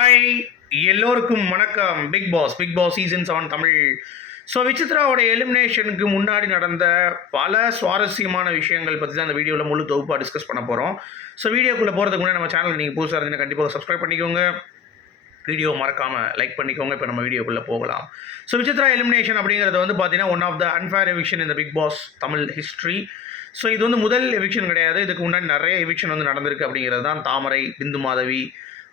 Hi, எல்லோருக்கும் வணக்கம். Bigg Boss season 7 Tamil. So விசித்ராவோட எலிமினேஷனுக்கு முன்னாடி நடந்த பல சுவாரஸ்யமான விஷயங்கள் பற்றி தான் இந்த வீடியோவில் முழு தொகுப்பாக டிஸ்கஸ் பண்ண போகிறோம். ஸோ வீடியோக்குள்ளே போகிறதுக்கு முன்னாடி நம்ம சேனல் நீங்கள் புதுசாக இருந்தீங்கன்னா கண்டிப்பாக சப்ஸ்கிரைப் பண்ணிக்கோங்க. வீடியோ மறக்காமல் லைக் பண்ணிக்கோங்க. இப்போ நம்ம வீடியோக்குள்ளே போகலாம். ஸோ விசித்ரா எலிமினேஷன் அப்படிங்கிறது வந்து பார்த்தீங்கன்னா one of the unfair eviction இந்த Bigg Boss Tamil history. So இது வந்து முதல் எவிக்ஷன் கிடையாது. இதுக்கு முன்னாடி நிறைய எவிக்ஷன் வந்து நடந்திருக்கு அப்படிங்கிறது தான். தாமரை, பிந்து மாதவி,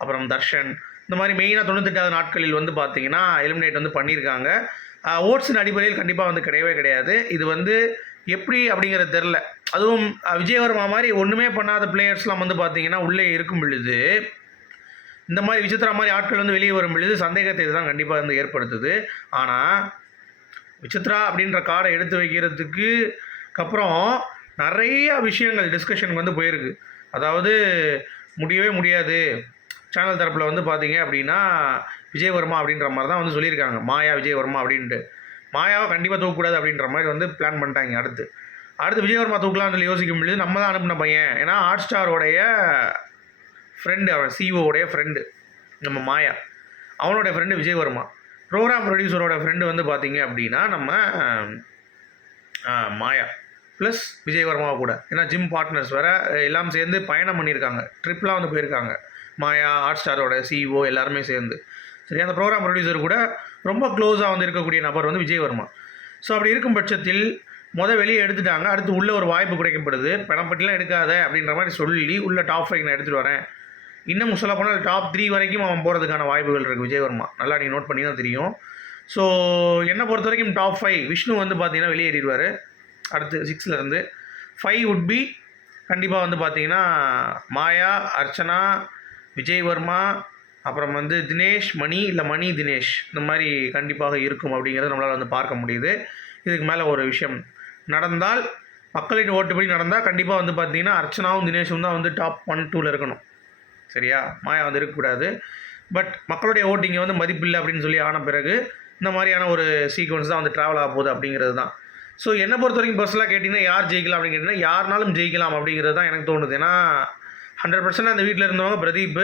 அப்புறம் தர்ஷன், இந்த மாதிரி மெயினாக 98வது நாட்களில் வந்து பார்த்தீங்கன்னா எலிமினேட் வந்து பண்ணியிருக்காங்க. ஓட்ஸின் அடிப்படையில் கண்டிப்பாக வந்து கிடையாது. இது வந்து எப்படி அப்படிங்கிறது தெரில. அதுவும் விஜயவர்மா மாதிரி ஒன்றுமே பண்ணாத பிளேயர்ஸ்லாம் வந்து பார்த்தீங்கன்னா உள்ளே இருக்கும் பொழுது, இந்த மாதிரி விசித்ரா மாதிரி ஆட்கள் வந்து வெளியே வரும் பொழுது சந்தேகத்தை இதுதான் கண்டிப்பாக வந்து ஏற்படுத்துது. ஆனால் விசித்ரா அப்படின்ற கார்டை எடுத்து வைக்கிறதுக்கு அப்புறம் நிறைய விஷயங்கள் டிஸ்கஷனுக்கு வந்து போயிருக்கு. அதாவது முடியவே முடியாது, சேனல் தரப்பில் வந்து பார்த்தீங்க அப்படின்னா விஜயவர்மா அப்படின்ற மாதிரி தான் வந்து சொல்லியிருக்காங்க. மாயா விஜயவர்மா அப்படின்ட்டு. மாயாவை கண்டிப்பாக தூக்கக்கூடாது அப்படின்ற மாதிரி வந்து பிளான் பண்ணிட்டாங்க. அடுத்து விஜயவர்மா தூக்கலாம்னு சொல்லி யோசிக்கும் பொழுது நம்ம தான் அனுப்பின பையன். ஏன்னா ஹாட் ஸ்டாரோடைய ஃப்ரெண்டு, அவன் சிஓடைய ஃப்ரெண்டு நம்ம மாயா, அவனோட ஃப்ரெண்டு விஜயவர்மா. ப்ரோக்ராம் ப்ரொடியூசரோட ஃப்ரெண்டு வந்து பார்த்தீங்க அப்படின்னா நம்ம மாயா ப்ளஸ் விஜயவர்மாவை கூட. ஏன்னா ஜிம் பார்ட்னர்ஸ் வேறு எல்லாம் சேர்ந்து பயணம் பண்ணியிருக்காங்க. ட்ரிப்லாம் வந்து போயிருக்காங்க. மாயா, ஹாட் ஸ்டாரோட சிஇஓ எல்லாருமே சேர்ந்து. சரி, அந்த ப்ரோக்ராம் ப்ரொடியூசர் கூட ரொம்ப க்ளோஸாக வந்து இருக்கக்கூடிய நபர் வந்து விஜயவர்மா. ஸோ அப்படி இருக்கும் பட்சத்தில் வெளியே எடுத்துட்டாங்க. அடுத்து உள்ளே ஒரு வாய்ப்பு கிடைக்கப்படுது. பணப்பட்டிலாம் எடுக்காத அப்படின்ற மாதிரி சொல்லி உள்ள டாப் 5 நான் எடுத்துகிட்டு வரேன். இன்னும் சொல்ல போனால் டாப் 3 வரைக்கும் அவன் போகிறதுக்கான வாய்ப்புகள் இருக்குது விஜயவர்மா. நல்லா நீங்கள் நோட் பண்ணி தான் தெரியும். ஸோ என்னை பொறுத்த வரைக்கும் டாப் 5 விஷ்ணு வந்து பார்த்தீங்கன்னா வெளியேறிடுவார். அடுத்து 6லேருந்து 5 would be கண்டிப்பாக வந்து பார்த்தீங்கன்னா மாயா, அர்ச்சனா, விஜயவர்மா, அப்புறம் வந்து தினேஷ், மணி, இல்லை மணி தினேஷ், இந்த மாதிரி கண்டிப்பாக இருக்கும் அப்படிங்கிறத நம்மளால் வந்து பார்க்க முடியுது. இதுக்கு மேலே ஒரு விஷயம் நடந்தால், மக்களின் ஓட்டுப்படி நடந்தால் கண்டிப்பாக வந்து பார்த்தீங்கன்னா அர்ச்சனாவும் தினேஷும் தான் வந்து டாப் 1, 2ல் இருக்கணும். சரியா? மாயா வந்து இருக்கக்கூடாது. பட் மக்களுடைய ஓட்டிங்கை வந்து மதிப்பில்லை அப்படின்னு சொல்லி ஆன பிறகு இந்த மாதிரியான ஒரு சீக்வன்ஸ் தான் வந்து ட்ராவல் ஆக போகுது அப்படிங்கிறது தான். ஸோ என்னை பொறுத்த வரைக்கும் பர்சனலாக கேட்டிங்கன்னா யார் ஜெயிக்கலாம் அப்படின்னு கேட்டிங்கன்னா யாருனாலும் ஜெயிக்கலாம் அப்படிங்கிறது தான் எனக்கு தோணுது. ஏன்னா 100% அந்த வீட்டில் இருந்தவங்க பிரதீப்.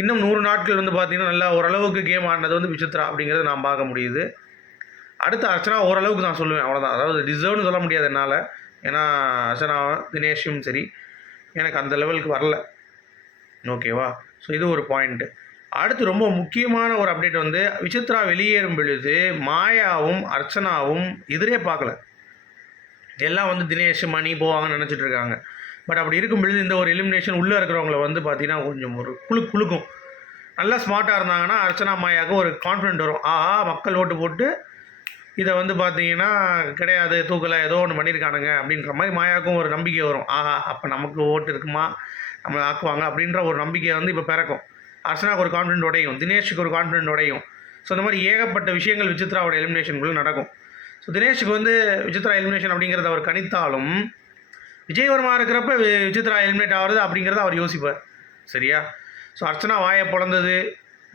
இன்னும் 100 நாட்கள் வந்து பார்த்திங்கன்னா நல்லா ஓரளவுக்கு கேம் ஆடினது வந்து விசித்ரா அப்படிங்கிறது நான் பார்க்க முடியுது. அடுத்து அர்ச்சனா ஓரளவுக்கு நான் சொல்லுவேன், அவ்வளோதான். அதாவது டிசர்வ்னு சொல்ல முடியாது என்னால். ஏன்னா அர்ச்சனா, தினேஷும் சரி எனக்கு அந்த லெவலுக்கு வரல. ஓகேவா? ஸோ இது ஒரு பாயிண்ட்டு. அடுத்து ரொம்ப முக்கியமான ஒரு அப்டேட் வந்து விசித்ரா வெளியேறும் பொழுது மாயாவும் அர்ச்சனாவும் எதிரே பார்க்கல. எல்லாம் வந்து தினேஷ், மணி போவாங்கன்னு நினச்சிட்டு இருக்காங்க. பட் அப்படி இருக்கும் பொழுது இந்த ஒரு எலிமினேஷன் உள்ளே இருக்கிறவங்கள வந்து பார்த்தீங்கன்னா கொஞ்சம் ஒரு குலுக்கும். நல்லா ஸ்மார்ட்டாக இருந்தாங்கன்னா அர்ச்சனா மாயாவுக்கு ஒரு கான்ஃபிடென்ட் வரும். ஆஹா, மக்கள் ஓட்டு போட்டு இதை வந்து பார்த்தீங்கன்னா கிடையாது, தூக்கலை, ஏதோ ஒன்று பண்ணியிருக்கானுங்க அப்படின்ற மாதிரி மாயாவுக்கும் ஒரு நம்பிக்கை வரும். ஆஹா, அப்போ நமக்கு ஓட்டு இருக்குமா, நம்மளை ஆக்குவாங்க அப்படின்ற ஒரு நம்பிக்கை வந்து இப்போ பிறக்கும். அர்ச்சனாவுக்கு ஒரு கான்ஃபிடென்ட் உடையும், தினேஷுக்கு ஒரு கான்ஃபிடென்ட் உடையும். ஸோ இந்த மாதிரி ஏகப்பட்ட விஷயங்கள் விசித்ராவோட எலிமினேஷனுக்குள்ளே நடக்கும். ஸோ தினேஷுக்கு வந்து விசித்ரா எலிமினேஷன் அப்படிங்கிறத அவர் கணித்தாலும் விஜயவர்மா இருக்கிறப்ப விசித்ரா எலிமினேட் ஆகிறது அப்படிங்கிறத அவர் யோசிப்பார். சரியா? ஸோ அர்ச்சனா வாயை பிளந்தது,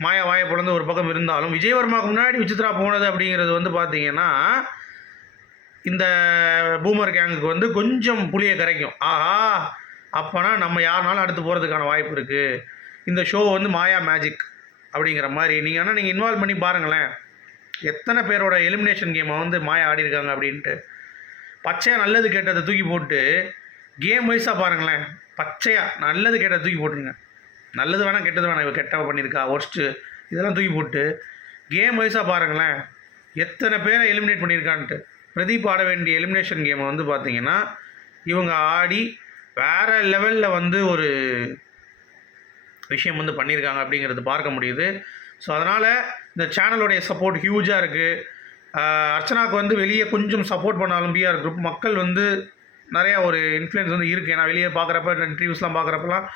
மாயா வாயை பிளந்து ஒரு பக்கம் இருந்தாலும் விஜயவர்மாவுக்கு முன்னாடி விசித்ரா போனது அப்படிங்கிறது வந்து பார்த்திங்கன்னா இந்த பூமர் கேங்குக்கு வந்து கொஞ்சம் புளியை கரைக்கும். ஆஹா, அப்போனா நம்ம யாருனாலும் அடுத்து போகிறதுக்கான வாய்ப்பு இருக்குது. இந்த ஷோ வந்து மாயா மேஜிக் அப்படிங்கிற மாதிரி நீங்கள் இன்வால்வ் பண்ணி பாருங்களேன். எத்தனை பேரோட எலிமினேஷன் கேமை வந்து மாயா ஆடிருக்காங்க அப்படின்ட்டு. பச்சையாக நல்லது கேட்டதை தூக்கி போட்டு கேம் வைஸாக பாருங்களேன். பச்சையாக நல்லது கேட்டதை தூக்கி போட்டுருங்க. நல்லது வேணால் கெட்டது வேணாம், இவ கெட்டவ பண்ணியிருக்கா, ஒர்ஸ்ட்டு, இதெல்லாம் தூக்கி போட்டு கேம் வைஸாக பாருங்களேன். எத்தனை பேரை எலிமினேட் பண்ணியிருக்கான்ட்டு. பிரதீப் ஆட வேண்டிய எலிமினேஷன் கேமை வந்து பார்த்திங்கன்னா இவங்க ஆடி வேறு லெவலில் வந்து ஒரு விஷயம் வந்து பண்ணியிருக்காங்க அப்படிங்கிறது பார்க்க முடியுது. ஸோ அதனால் இந்த சேனலுடைய சப்போர்ட் ஹியூஜாக இருக்குது. அர்ச்சனாவுக்கு வந்து வெளியே கொஞ்சம் சப்போர்ட் பண்ணாலும் பிஆர் குரூப் மக்கள் வந்து நிறையா ஒரு இன்ஃப்ளூயன்ஸ் வந்து இருக்குது. ஏன்னா வெளியே பார்க்குறப்ப இன்டர்வியூஸ்லாம் பார்க்குறப்பெல்லாம்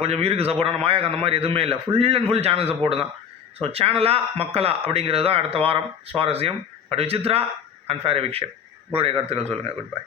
கொஞ்சம் இருக்குது சப்போர்ட். ஆனால் மாயாக்கு அந்த மாதிரி எதுவுமே இல்லை. Full and full channel support தான். ஸோ சேனலா மக்களா அப்படிங்கிறது தான் அடுத்த வாரம் சுவாரஸ்யம். But Vichitra unfair eviction. உங்களுடைய கருத்துக்கள் சொல்லுங்கள். Good by.